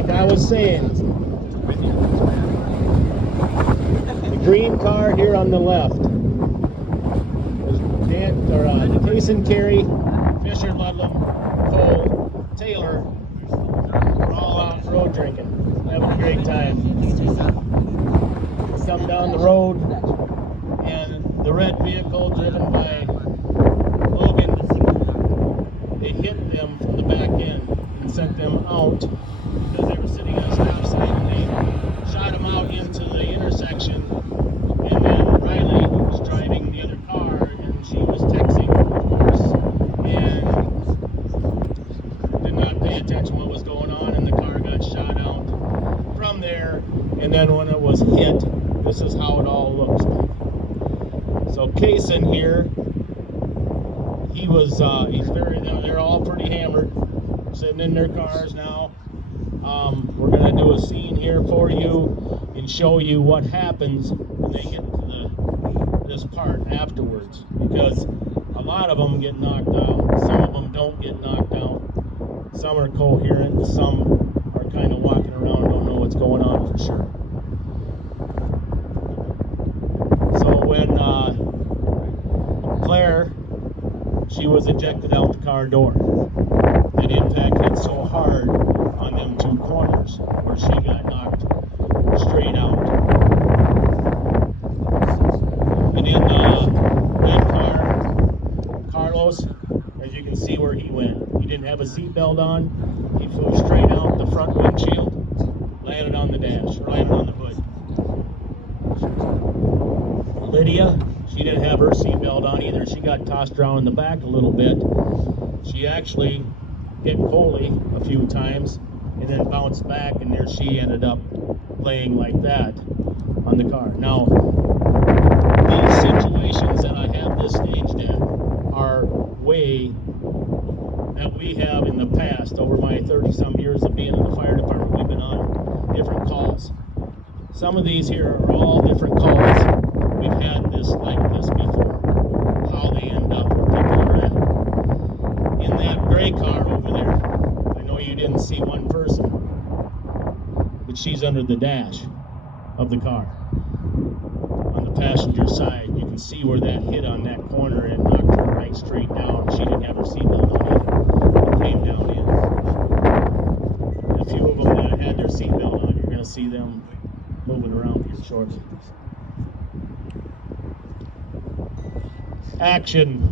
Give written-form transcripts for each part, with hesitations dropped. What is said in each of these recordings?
like I was saying, the green car here on the left was Case and Carey, Fisher, Ludlam, Cole, Taylor, were all out road drinking, having a great time. Some down the road, and the red vehicle driven by Logan, they hit them from the back end and sent them out because they were sitting on a stop sign, and they shot them out into the intersection. And then Riley was driving the other car, and she was texting, of course, and did not pay attention to what was going on, and the car got shot out from there. And then when it was hit, this is how it all looks like. So Kaysen here, they're all pretty hammered, sitting in their cars now. We're gonna do a scene here for you and show you what happens when they get to this part afterwards, because a lot of them get knocked out, some of them don't get knocked out, some are coherent, some are kind of walking around and don't know what's going on for sure. So when Claire, she was ejected out the car door. That impact hit so hard on them two corners where she got knocked straight out. And in the red car, Carlos, as you can see where he went. He didn't have a seatbelt on. He flew straight out the front windshield, landed on the dash, landed on the hood. Lydia, she didn't have her seatbelt on either. She got tossed around in the back a little bit. She actually hit Coley a few times and then bounced back, and there she ended up laying like that on the car. Now, these situations that I have this staged at are way that we have in the past. Over my 30-some years of being in the fire department, we've been on different calls. Some of these here are all different calls. We've had this like this before, how they end up where people are at. In that gray car over there, I know you didn't see one person, but she's under the dash of the car. On the passenger side, you can see where that hit on that corner and knocked her right straight down. She didn't have her seatbelt on either. It came down in. A few of them that had their seatbelt on, you're going to see them moving around here shortly. Action.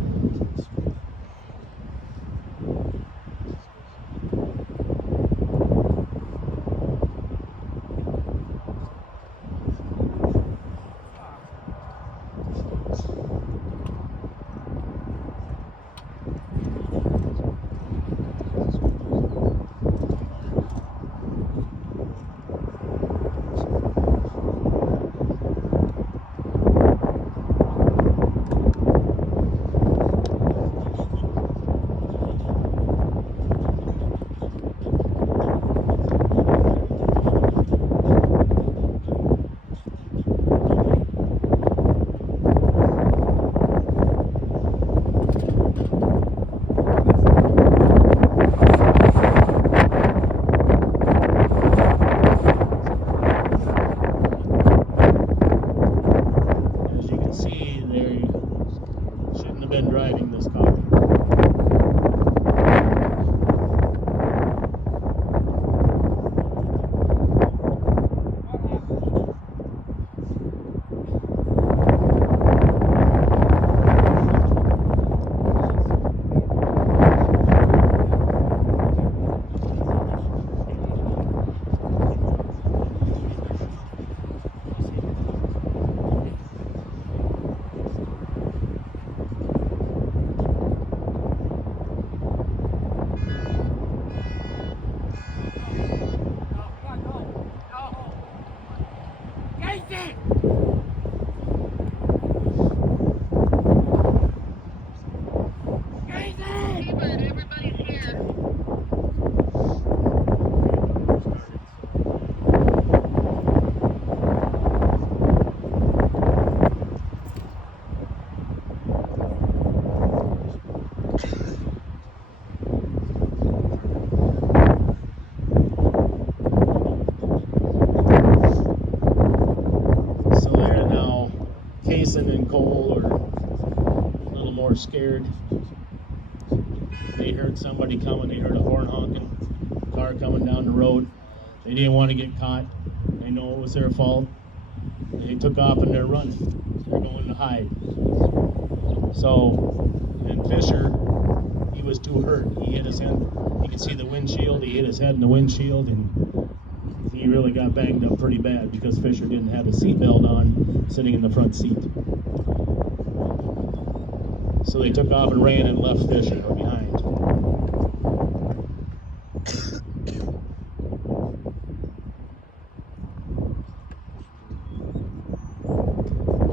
more scared. They heard somebody coming. They heard a horn honking, car coming down the road. They didn't want to get caught. They know it was their fault. They took off and they're running. They're going to hide. So, and Fisher, he was too hurt. He hit his head. You can see the windshield. He hit his head in the windshield, and he really got banged up pretty bad because Fisher didn't have his seatbelt on, sitting in the front seat. So they took off and ran and left Fisher behind.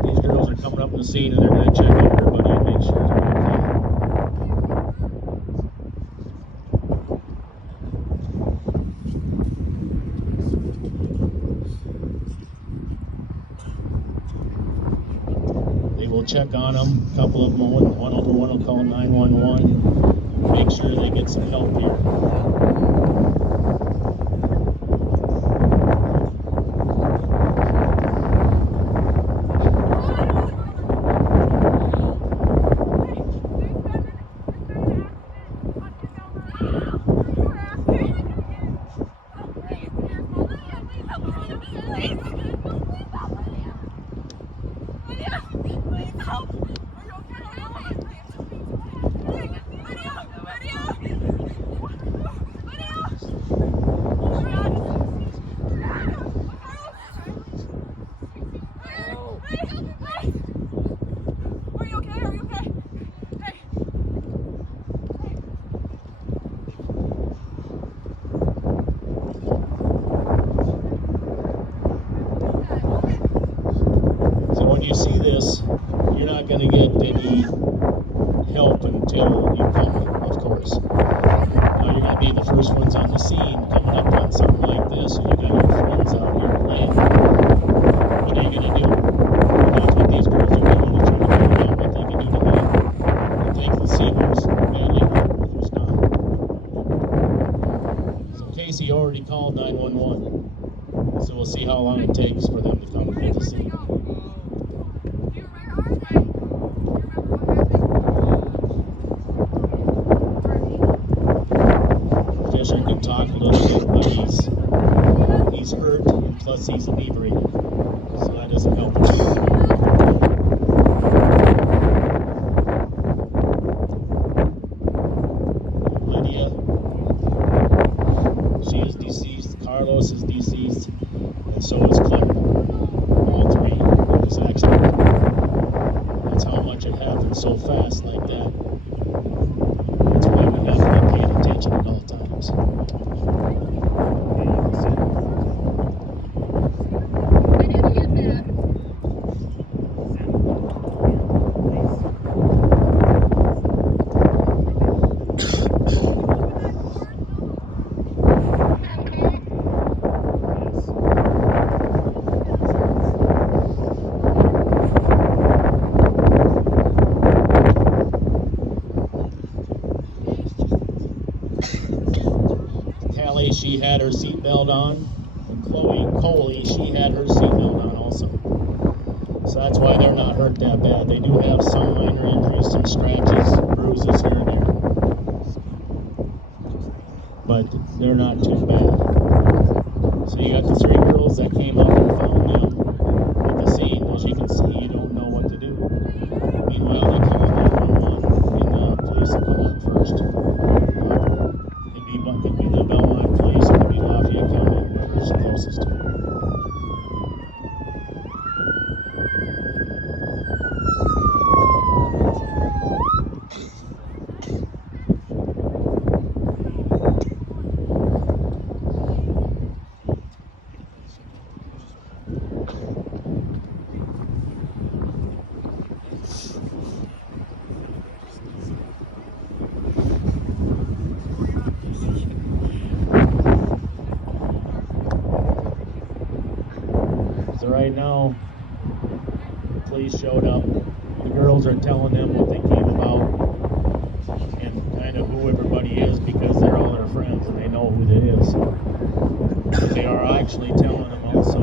These girls are coming up on the scene and they're going to check on everybody and make sure they're okay. They will check on them. A couple of them, one will call 911, make sure they get some help here. You see this, you're not going to get any help until you come, of course. Now you're going to be the first ones on the scene coming up on something like this, and you got your friends out here playing. What are you going to do? That's what these girls are doing, to try to figure out what they can do to help and take the see who's badly hurt and who's not. So Casey already called 911, so we'll see how long it takes for them to come to the scene. Fisher can talk a little bit, but he's hurt, and plus he's inebriated, so that doesn't help him. Lydia, she is deceased. Carlos is deceased, and so is Claire. All three in this accident. That's how much it happened so fast like that. That's why we have to be paying attention at all times. She had her seatbelt on, and Coley, she had her seatbelt on also. So that's why they're not hurt that bad. They do have some minor injuries, some scratches, bruises here and there, but they're not too bad. So you got the three girls that came up and found them at the scene. As you can see, you don't know what to do. Meanwhile, they call 911, and the police will come up first. It could be the Belmont Police, it could be Lafayette County, whoever's closest to it. So right now, the police showed up. The girls are telling them what they came about and kind of who everybody is because they're all their friends and they know who it is. But they are actually telling them also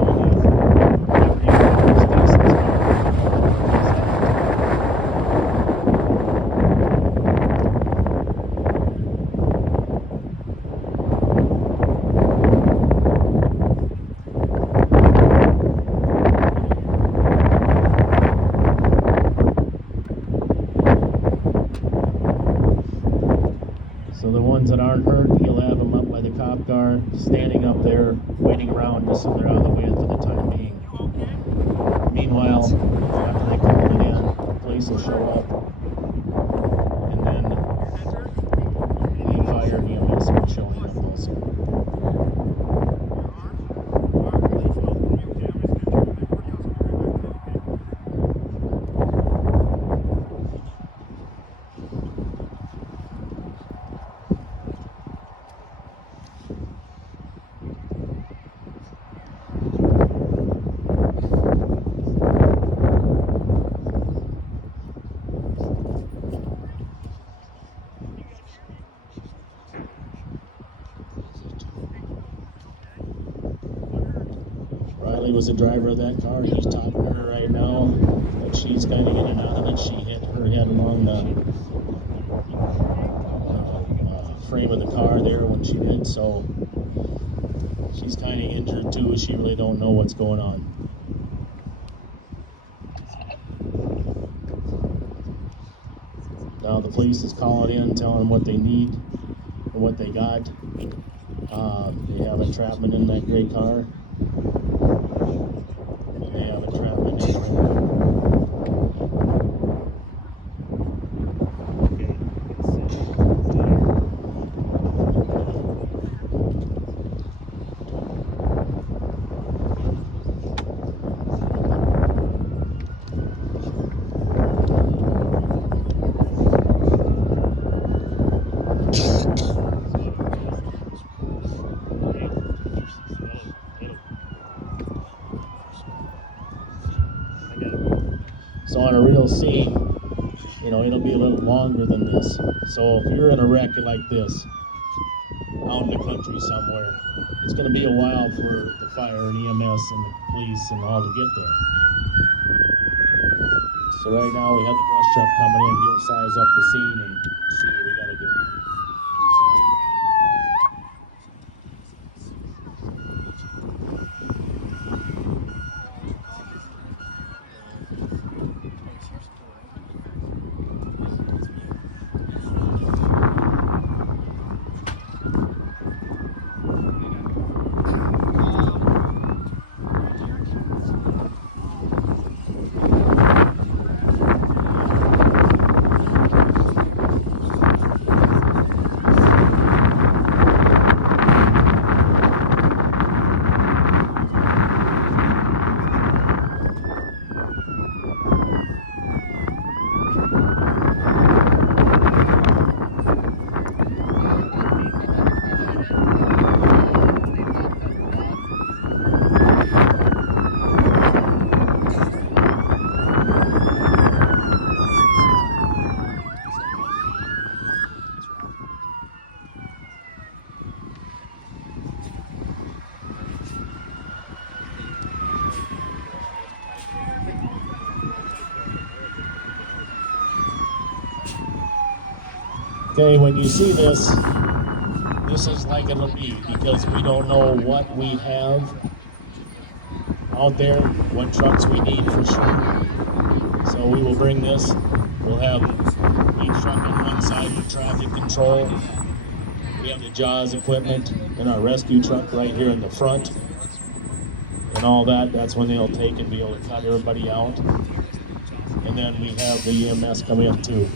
that every pickup car standing up there, waiting around just so they're out of the way for the time being. Meanwhile, after they call it in, the police will show up, and then the fire and EMS will be showing up also. Riley was the driver of that car. He's talking to her right now, but she's kind of in and out of it. She hit her head along the frame of the car there when she did, so she's kind of injured too. She really don't know what's going on. Now the police is calling in, telling them what they need and what they got. They have entrapment in that gray car. They have entrapment in the red car. So on a real scene, you know, it'll be a little longer than this. So if you're in a wreck like this, out in the country somewhere, it's going to be a while for the fire and EMS and the police and all to get there. So right now we have the brush truck coming in. He'll size up the scene and see what we got to do. Okay, when you see this, this is like it'll be, because we don't know what we have out there, what trucks we need for sure. So we will bring this. We'll have each truck on one side for traffic control. We have the JAWS equipment and our rescue truck right here in the front. And all that, that's when they'll take and be able to cut everybody out. And then we have the EMS come in too.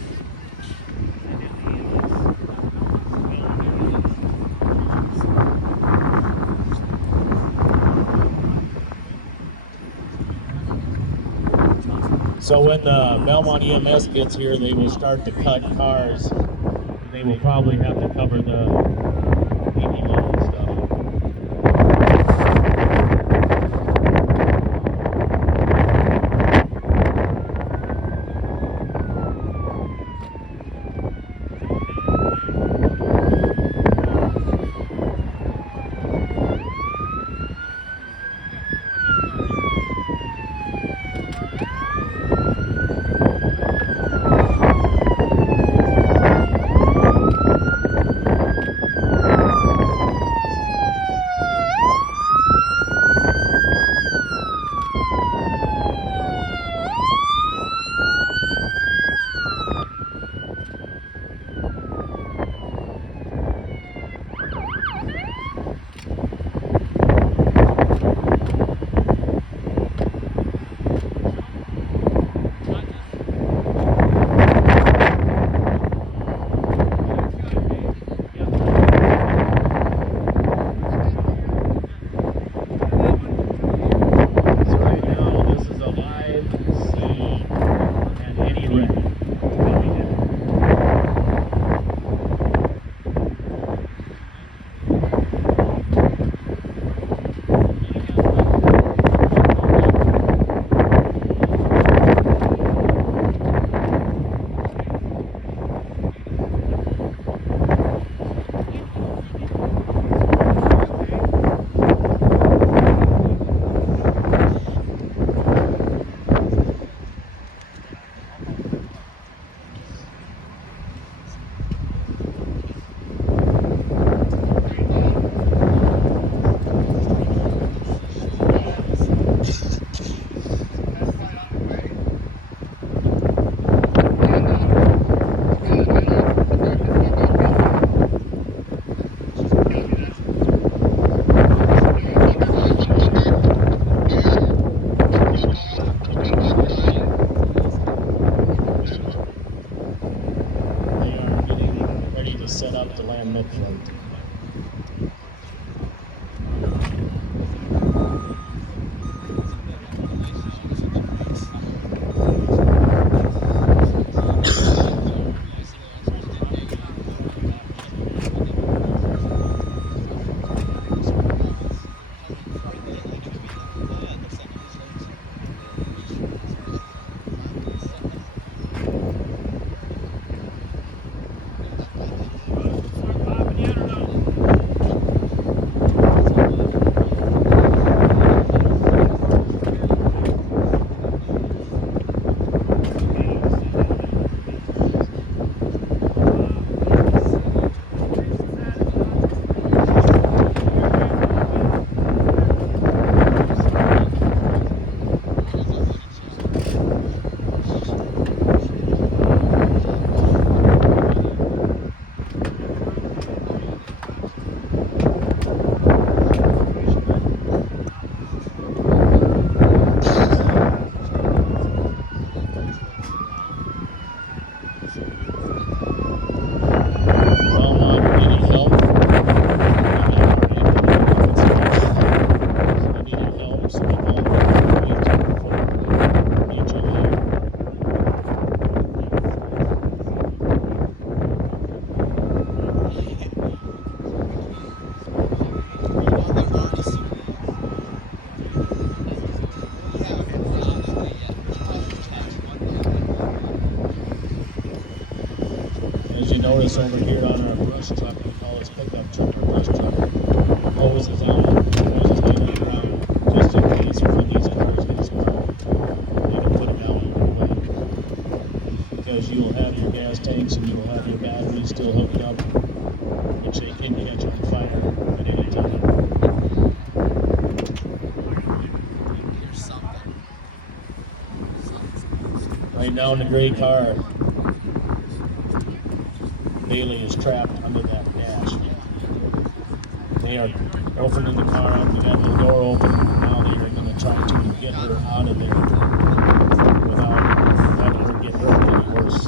So when the Belmont EMS gets here, they will start to cut cars. They will probably have to cover the EV load and stuff. As you notice over here on our brush truck, we call this pickup truck or brush truck, hoses on around just in case one of these cars gets caught. You can put it down right away. Because you will have your gas tanks and you will have your batteries still hooked up, which they can catch on fire at any time. Right now in the gray car, Bailey is trapped under that dash. They are opening the car up, we got the door open, now they are going to try to get her out of there without having her get hurt any worse.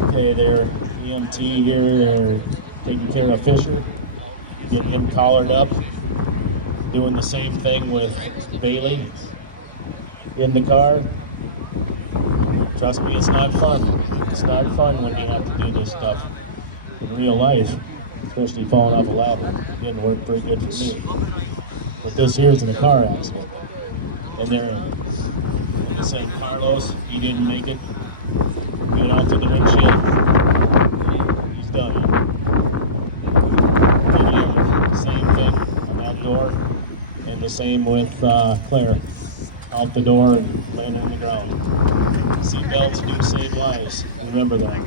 Okay, their EMT here, they're taking care of Fisher, getting him collared up, doing the same thing with Bailey in the car. Trust me, it's not fun. It's not fun when you have to do this stuff in real life, especially falling off a ladder. It didn't work pretty good for me. But this here is in a car accident. And they're in the St. Carlos, he didn't make it. Get out to the windshield. He's done. Same thing on that door. And the same with Claire. Out the door and landing on the ground. Seatbelts do save lives. Remember that.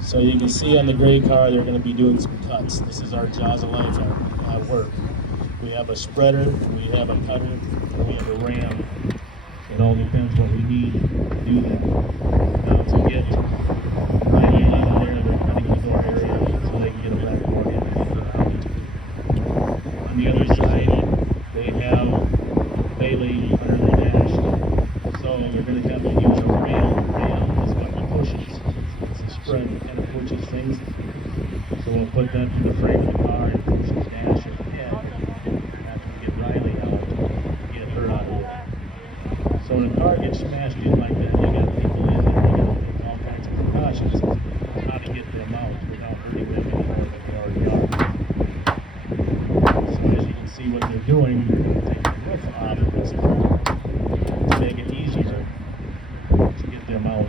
So you can see on the gray car, they're going to be doing some cuts. This is our jaws of life at work. We have a spreader, we have a cutter, and we have a ram. It all depends what we need to do that. Now to get 98 out of there, they're cutting the door area so they can get a black board in and get her out. On the other side, they have Bailey under the dash. So bent to the frame of the car and pushed his dash ahead after we get Riley out to get her out of there. So when a car gets smashed in like that, you got people in there, you got to take all kinds of precautions on how to get them out without hurting them any more than they already are. So as you can see what they're doing, they're taking the roof off of this car to make it easier to get them out.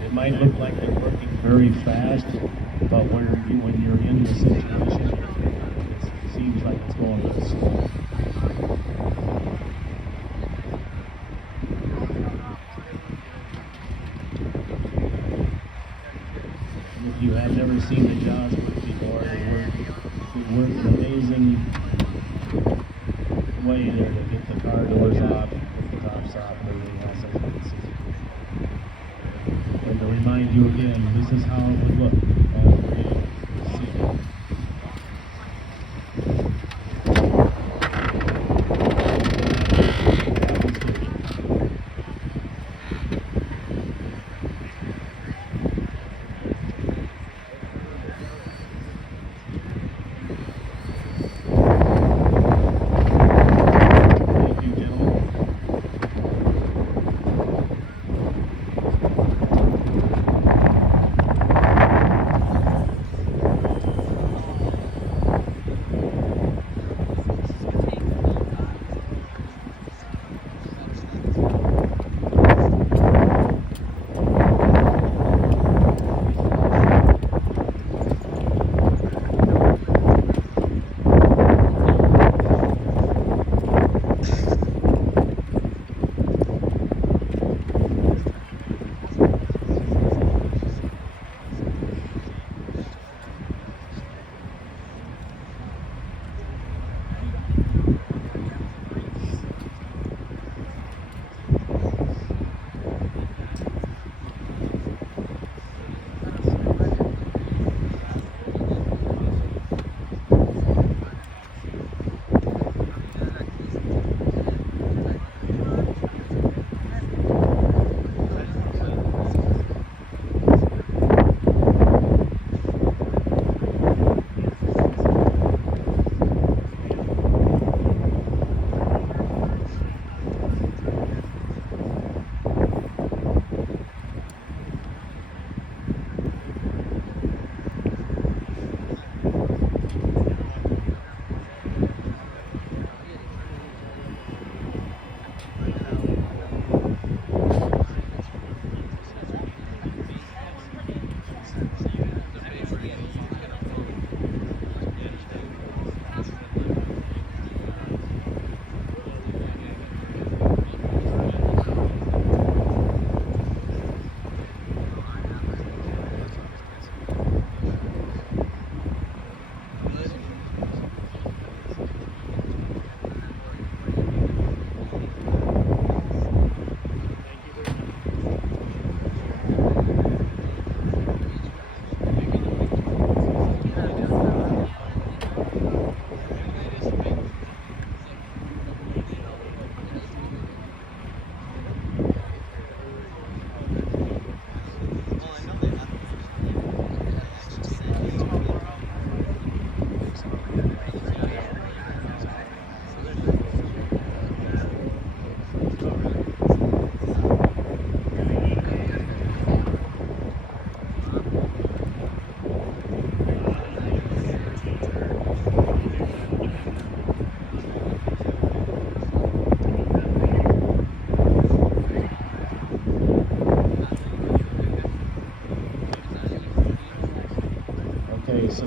It might look like they're working very fast, but when you're in the situation, it seems like it's going a little slow. If you have never seen the jaws work before, they work an amazing way there to get the car doors off, get the tops off, and everything else as you can see. And to remind you again, this is how it would look after you see it.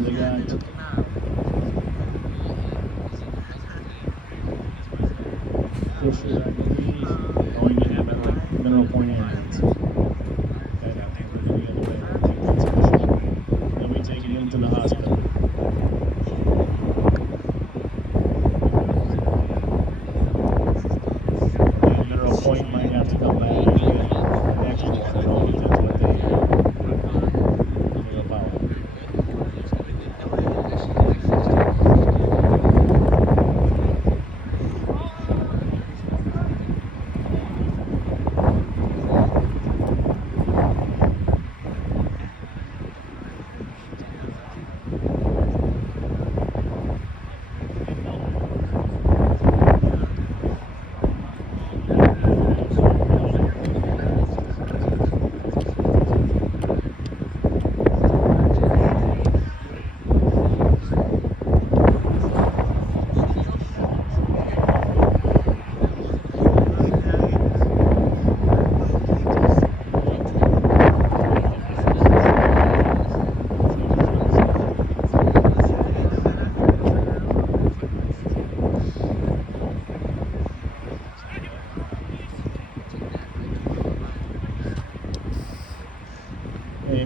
they got Fisher, I believe. Oh, you have Mineral Point ambulance. Then we take it into the hospital. And Mineral Point might have to come back and get extra water because that's what they knew about.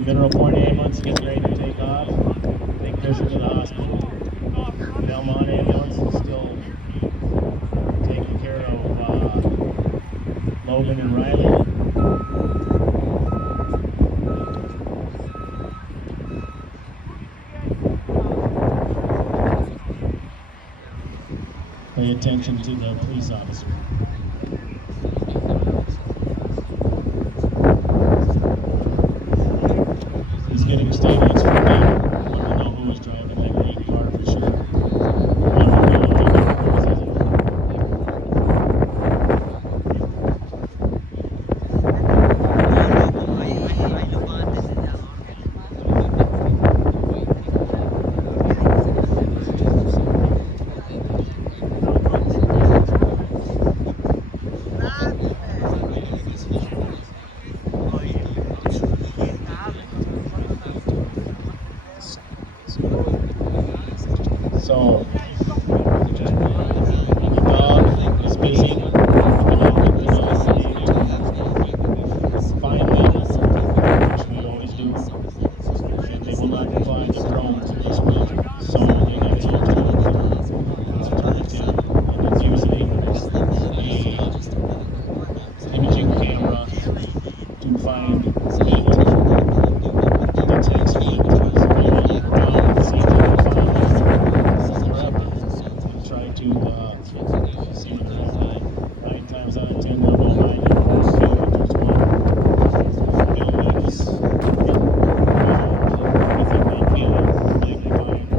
Mineral Point ambulance getting ready to take off. Take Fisher to the hospital. Belmont ambulance is still taking care of Logan and Riley. Pay attention to the police officer. Getting statements from them. I don't know who was driving that green car for sure. So, the dog is busy. Finally, which we always do, and they will not provide the drones in this week. So, they got to alternative, and it's usually the imaging camera to find heat, detects heat, around, see if they can find try to see what they're doing. 9 times out of 10 they'll go hide in the field if there's one. Buildings, anything they can likely find,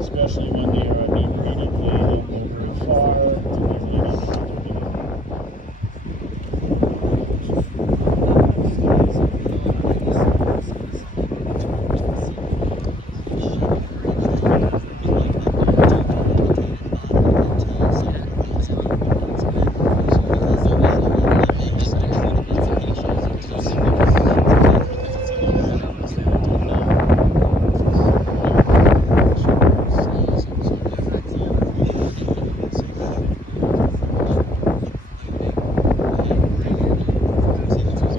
especially when they are inebriated. They don't go very far to really know what they're doing.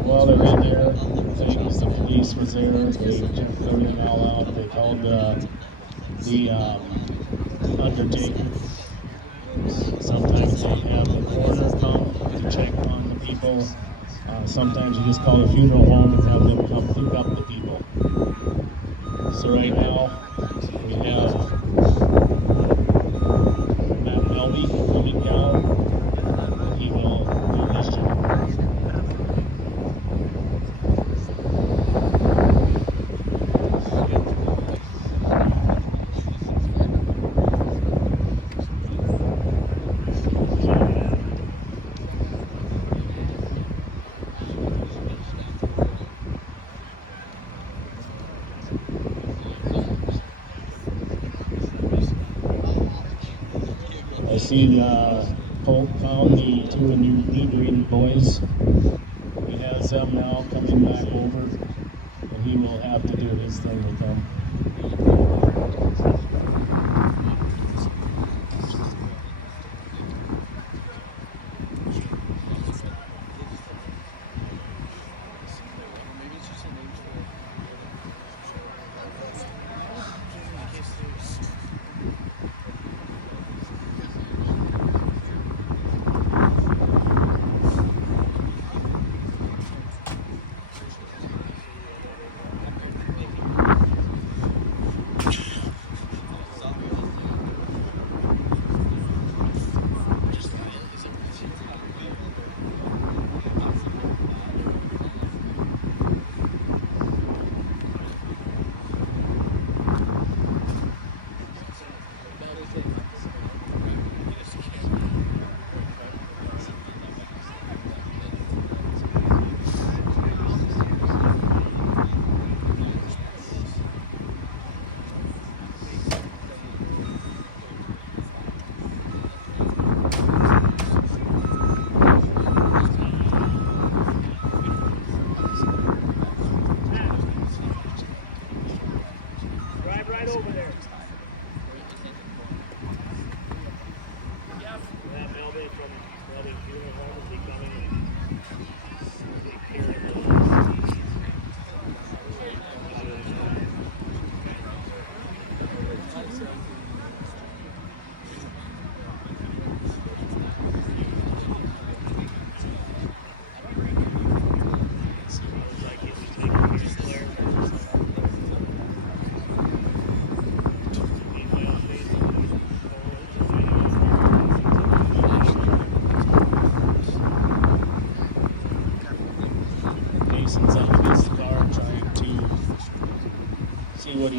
While they're in there, things, the police was there, they checked everything all out, they called the undertaker. Sometimes they have the coroner come to check on the people. Sometimes you just call the funeral home and have them come pick up the people. So right now, we have Matt Melby coming down. He will do his job. I see Polk found the 2 inebriated boys. He has them now coming back over, and he will have to do his thing with them.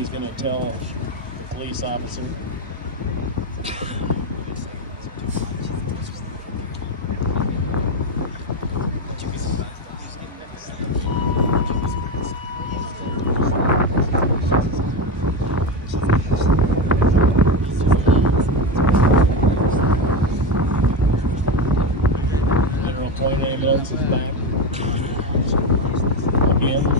he's going to tell the police officer. Ambulance is back again to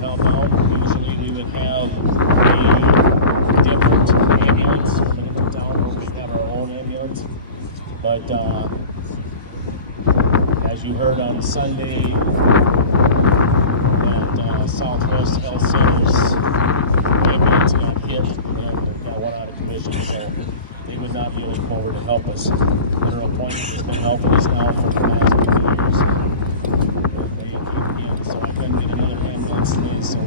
help out. Usually we would have a different ambulance coming into town, or we have our own ambulance. But as you heard on Sunday, that Southwest Health Center's ambulance got hit and got one out of commission, so they would not be able to come over to help us. Their appointment has been helping us now for the last few years. So I couldn't get another ambulance today, so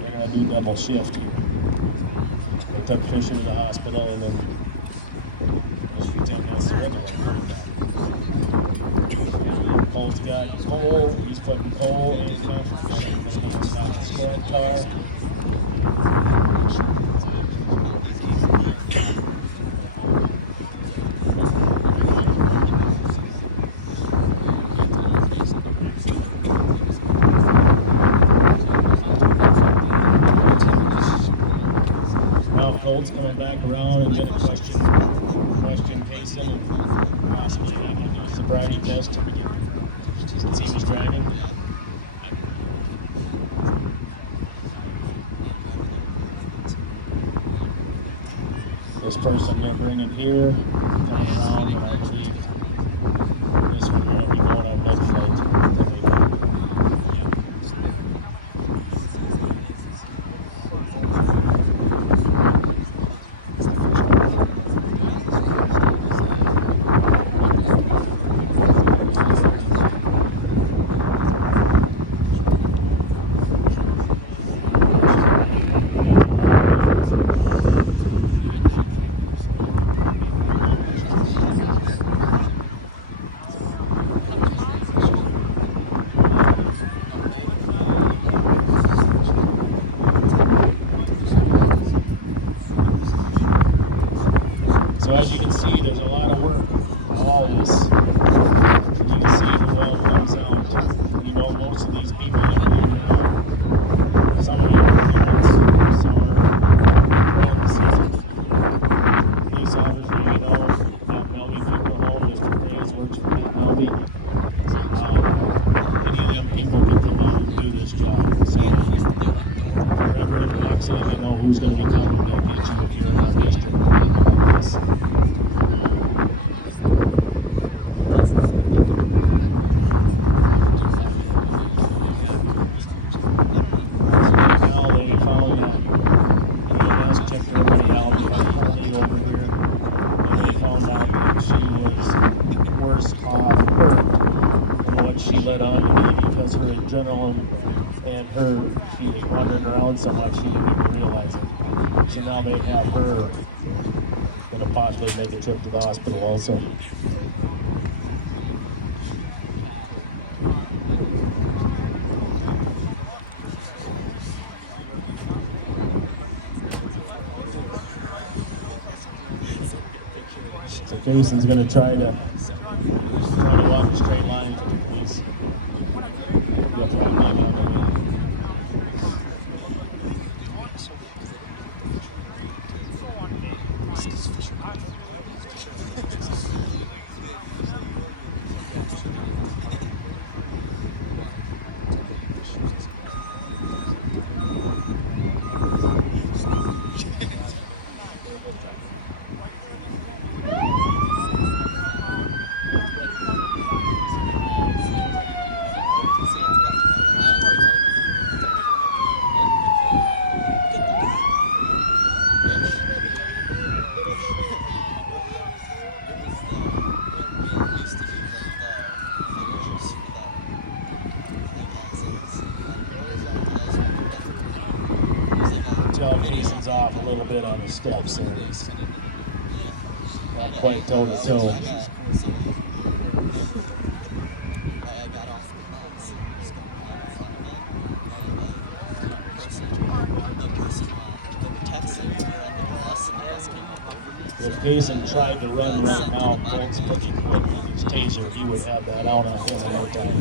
we're going to do double shift. I took Fisher to the hospital, and then just pretend that's the regular. Cole's got Cole. He's putting Cole in the squad car. Cole's coming back around and get a question Payson and possibly have to do a sobriety test since he was driving. This person they're bringing here, coming around, and I believe this one will be going on med flight. So as you can see, there's a lot of work on all this. You can see who all comes out. You know, most of these people that are here now, some are parents, some are friends, police officers, you know, Matt Melby people home, Mr. Hayes works for Matt Melby. Any of them people continue to do this job. So wherever it walks in, you know who's going to be coming to get you if you're in our district. And she was wandering around so much she didn't even realize it. So now they have her going to possibly make a trip to the hospital also. So Jason's going to try to walk a straight line to the police. Jason's off a little bit on the steps there. He's not quite toe to toe. if Jason tried to run right now, Colt's pretty quick with his taser, he would have that out on him in no time.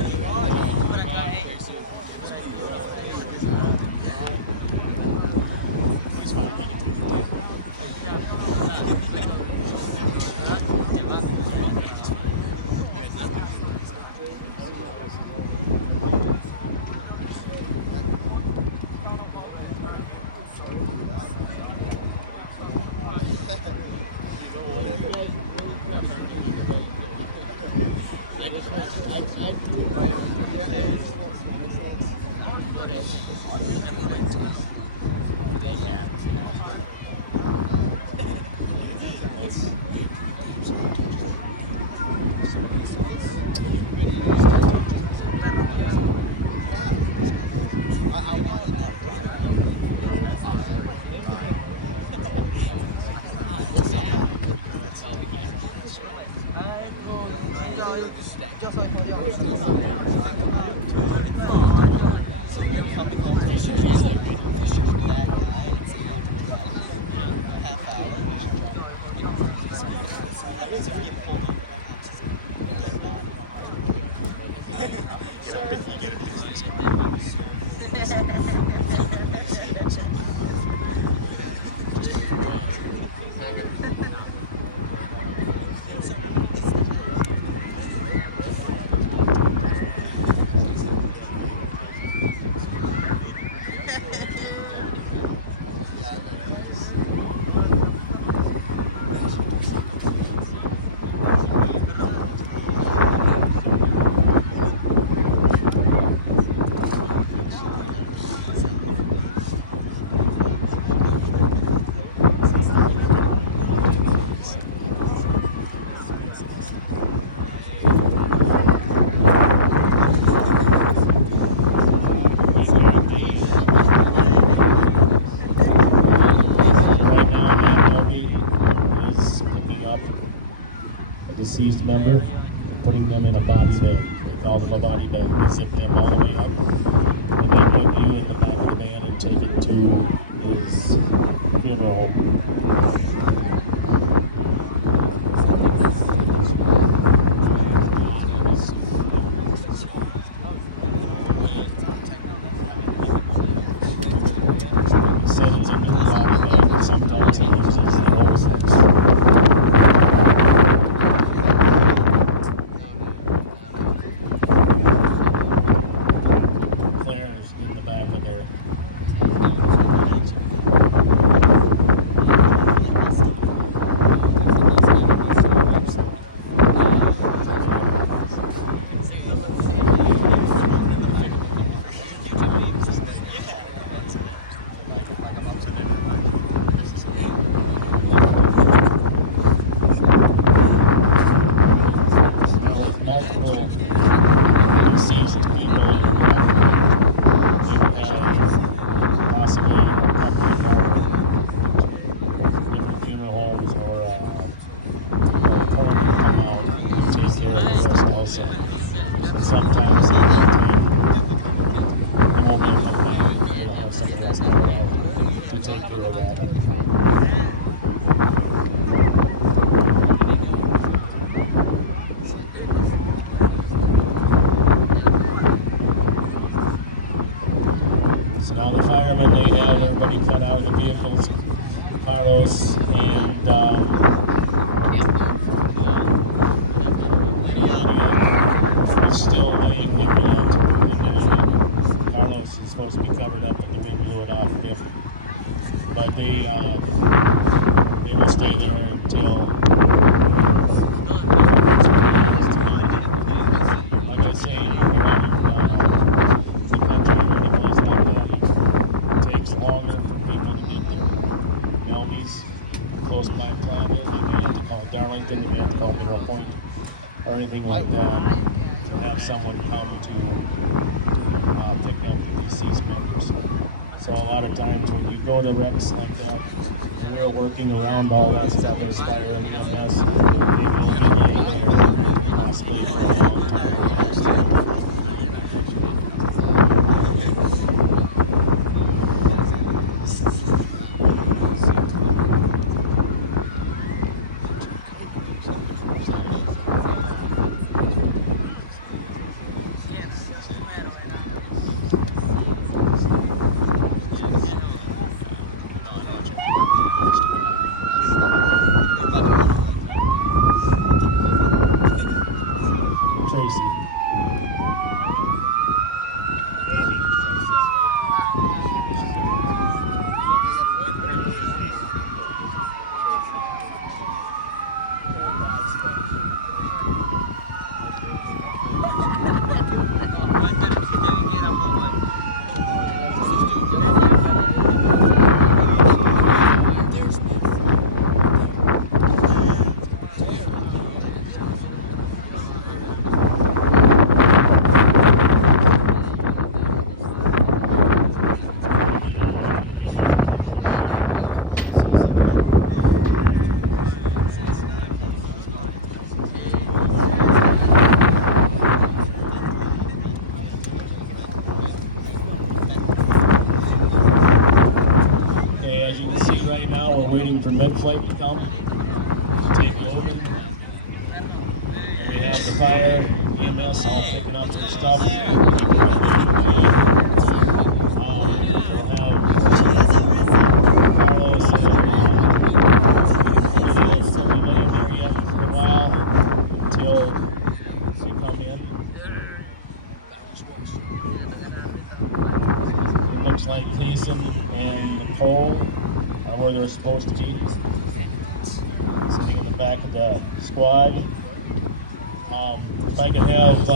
Deceased member, putting them in a body bag. They call them a body bag. They zip them all the way up, and they put you in the back of the van and take it to his funeral home. Sends him in the body bag, and sometimes he uses the hoses. Sometimes it won't be enough time. You'll have somebody else come out to take care of that. So now the firemen, they have everybody cut out of the vehicles, Carlos and still laying the ground. Carlos is supposed to be covered up, but the wind blew it off of him. But they will stay there until, like I say, the country or any place like that, it takes longer for people to get there. Melby's close by Platte, they may have to call Darlington, they may have to call Mineral Point, or anything like that. Have someone come to pick up the deceased members. So a lot of times when you go to wrecks like that, and we're working around all that stuff as fire and EMS, it will be laying there possibly for a long time. now we're waiting for mid-flight to come to take over. And we have the fire, EMS all picking up their stuff. Like Gleason and Nicole are where they're supposed to be, sitting in the back of the squad. If I could have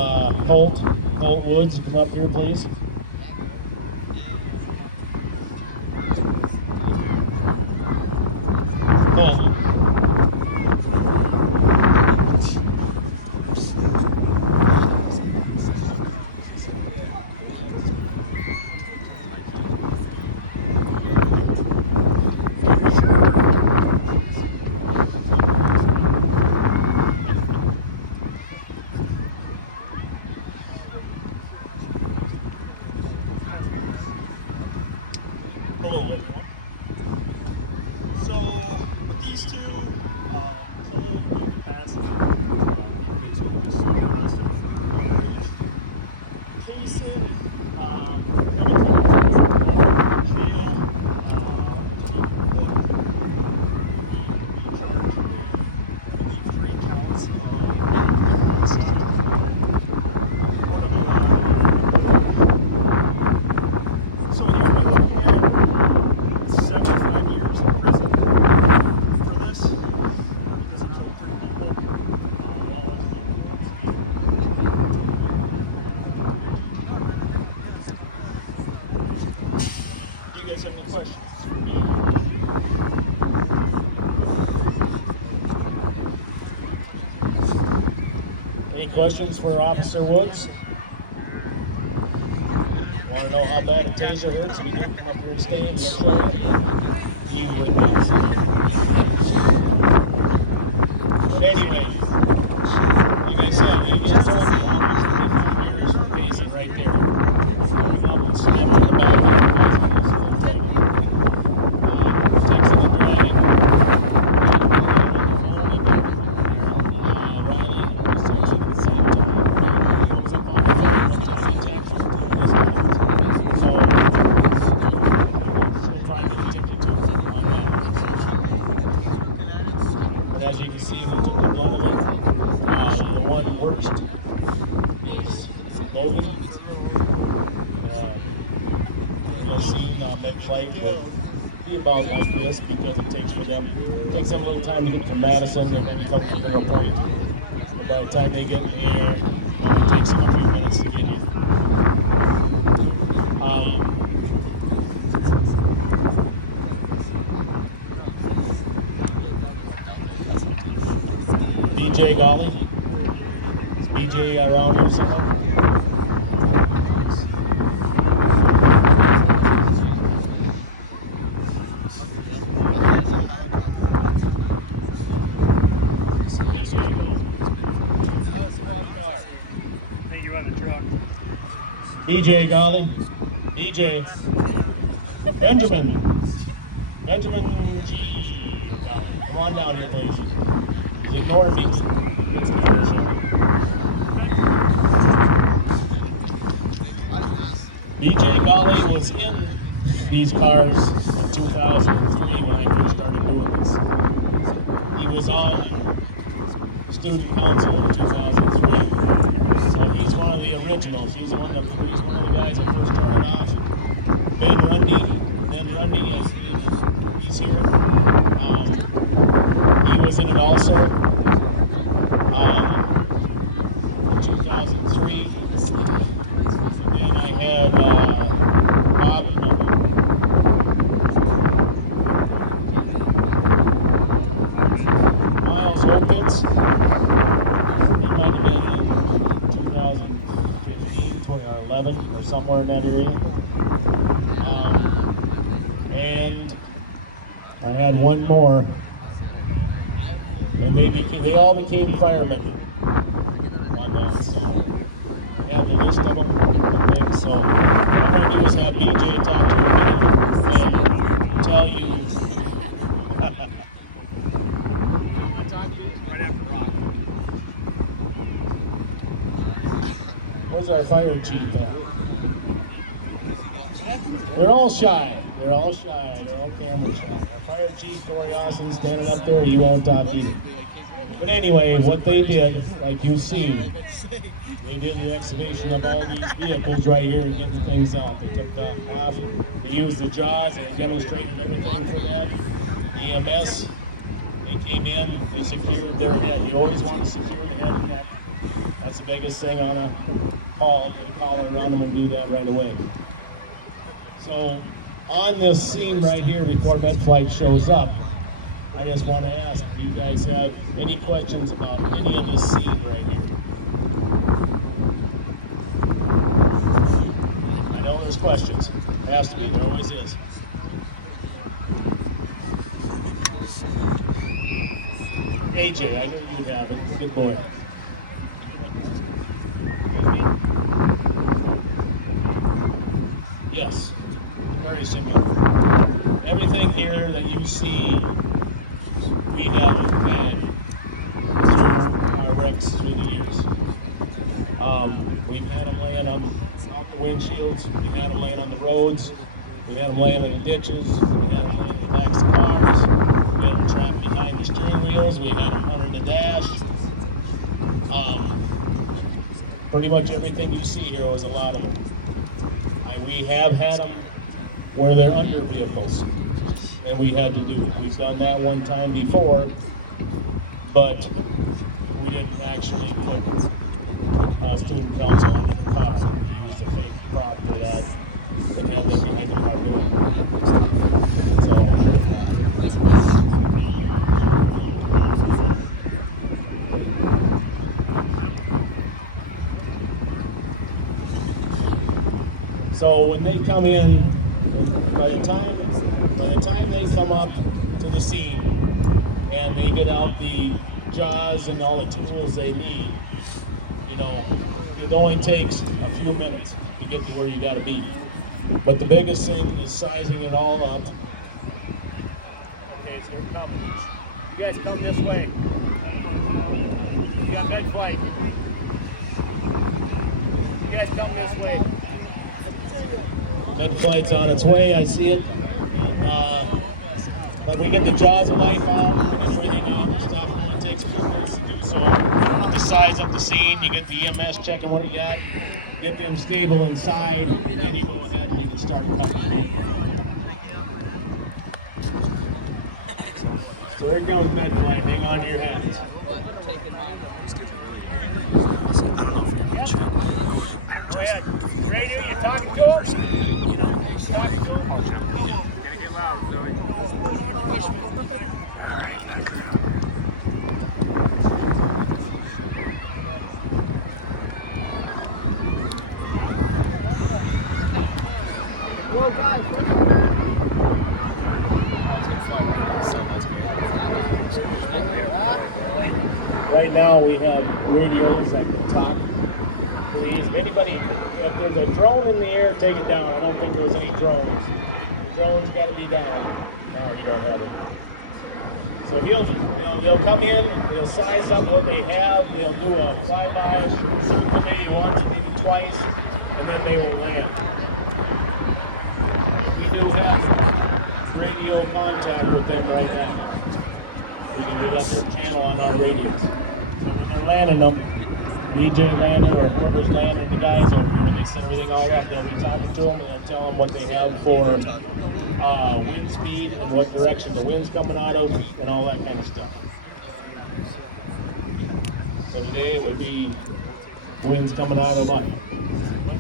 Colt Woods come up here, please. Colt. Hello, everyone. So, with these two, some of the capacity, Casey, any questions? Any questions for Officer Woods? Want to know how bad a taser hurts? If you didn't come up here and stay, he'll show you. You would be. But anyway, like I said, you get someone years for pacing right there. Coming up and slamming on the back. As you can see, we took the Logan. The one worst is Logan. You'll see mid-flight will be about like this because it takes them a little time to get from Madison and then come to Mineral Point. But by the time they get in the air, it takes them a few minutes to get here. BJ Golly? Is BJ around here somewhere? Hey, you on the truck? BJ Golly? BJ? Benjamin G. Golly. Come on down here, please. Ignore me. BJ Golly was in these cars in 2003 when I first started doing this. He was on student council in 2003. So he's one of the originals. He's one of the guys that first started off. Ben Rundy, he's here. He was in it also. In 2003. And then I had Bob Miles Opitz. He might have been in 2015, 2011, or somewhere in that area. And I had one more. And they all became firemen on that. So I have the list of them. And so what I'm going to do is have BJ talk to you and tell you Where's our fire chief at? They're all shy. They're all shy. They're all camera shy. Our fire chief, Corey Austin, standing up there, he won't talk either. But anyway, what they did, like you've seen, they did the excavation of all these vehicles right here and getting things out. They took the off, they used the jaws, and they demonstrated everything for that. EMS, they came in, they secured their head. You always want to secure the head and neck. That's the biggest thing on a call. Get a collar around them and do that right away. So on this scene right here before MedFlight shows up, I just want to ask, do you guys have any questions about any of this scene right here? I know there's questions. There has to be. There always is. AJ, I knew you'd have it. Good boy. Yes. Very similar. Everything here that you see, we have had through our wrecks through the years. We've had them laying on the windshields, we've had them laying on the roads, we've had them laying in the ditches, we've had them laying in the backs of cars, we had them trapped behind the steering wheels, we've had them under the dash. Pretty much everything you see here was a lot of them. We have had them where they're under vehicles, and we had to do it. We've done that one time before, but we didn't actually put student council under the car. We used a fake prop for that and had them behind the car doing it. So when they come in, by the time they come up to the scene and they get out the jaws and all the tools they need, you know, it only takes a few minutes to get to where you got to be. But the biggest thing is sizing it all up. Okay, so they're coming. You guys come this way. You got MedFlight. You guys come this way. MedFlight's on its way, I see it. But we get the jaws of life out, we get everything out and stuff. It only takes a few minutes to do so. To size up the scene, you get the EMS checking what you got, get them stable inside, and then you go ahead and you can start cutting. So here comes MedFlight, hang on to your hats. Go ahead. Radio, you talking to him? Talking to him? Gotta get loud, Zoe. Alright, whoa, guys. Right now we have radios that can talk. Please, if anybody, if there's a drone in the air, take it down. I don't think there's any drones. The drones got to be down. No, you don't have it. So he'll come in, he'll size up what they have, they'll do a flyby, circle maybe once, maybe twice, and then they will land. We do have radio contact with them right now. We can do that their channel on our radios. So when they're landing them, DJ landed or whoever's landing the guys over here, they set everything all up. They'll be talking to them and they'll tell them what they have for wind speed and what direction the wind's coming out of and all that kind of stuff. So today it would be winds coming out of the money.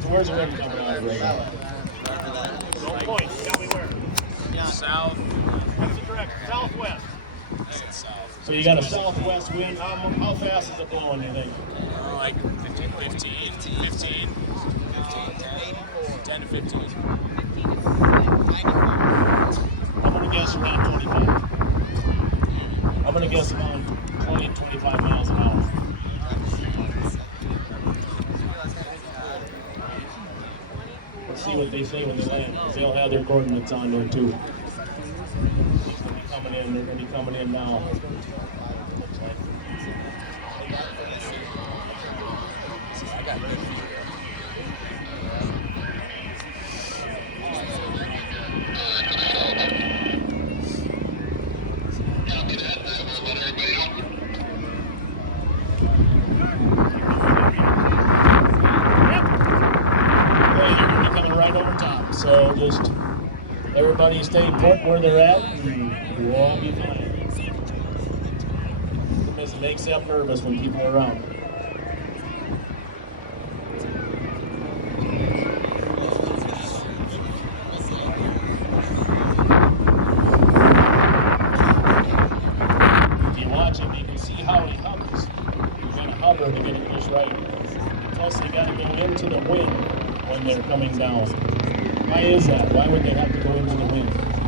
Where's the wind coming out of right now? Don't point. Tell me where. South. That's correct. Southwest. So you got a southwest wind. How fast is it blowing, you think? Like 15, 10 to 15. I'm going to guess around 25. I'm going to guess around 20 to 25 miles an hour. Let's see what they say when they land, because they'll have their coordinates on there too. They're going to be coming in now. Okay, you're gonna be coming right over top. So just everybody stay put where they're at, and we'll all be fine. Because it makes them nervous when people are around. If you watch him, you can see how he hovers. He's gonna hover to get it just right. Plus, they gotta go into the wind when they're coming down. Why is that? Why would they have to go into the wind?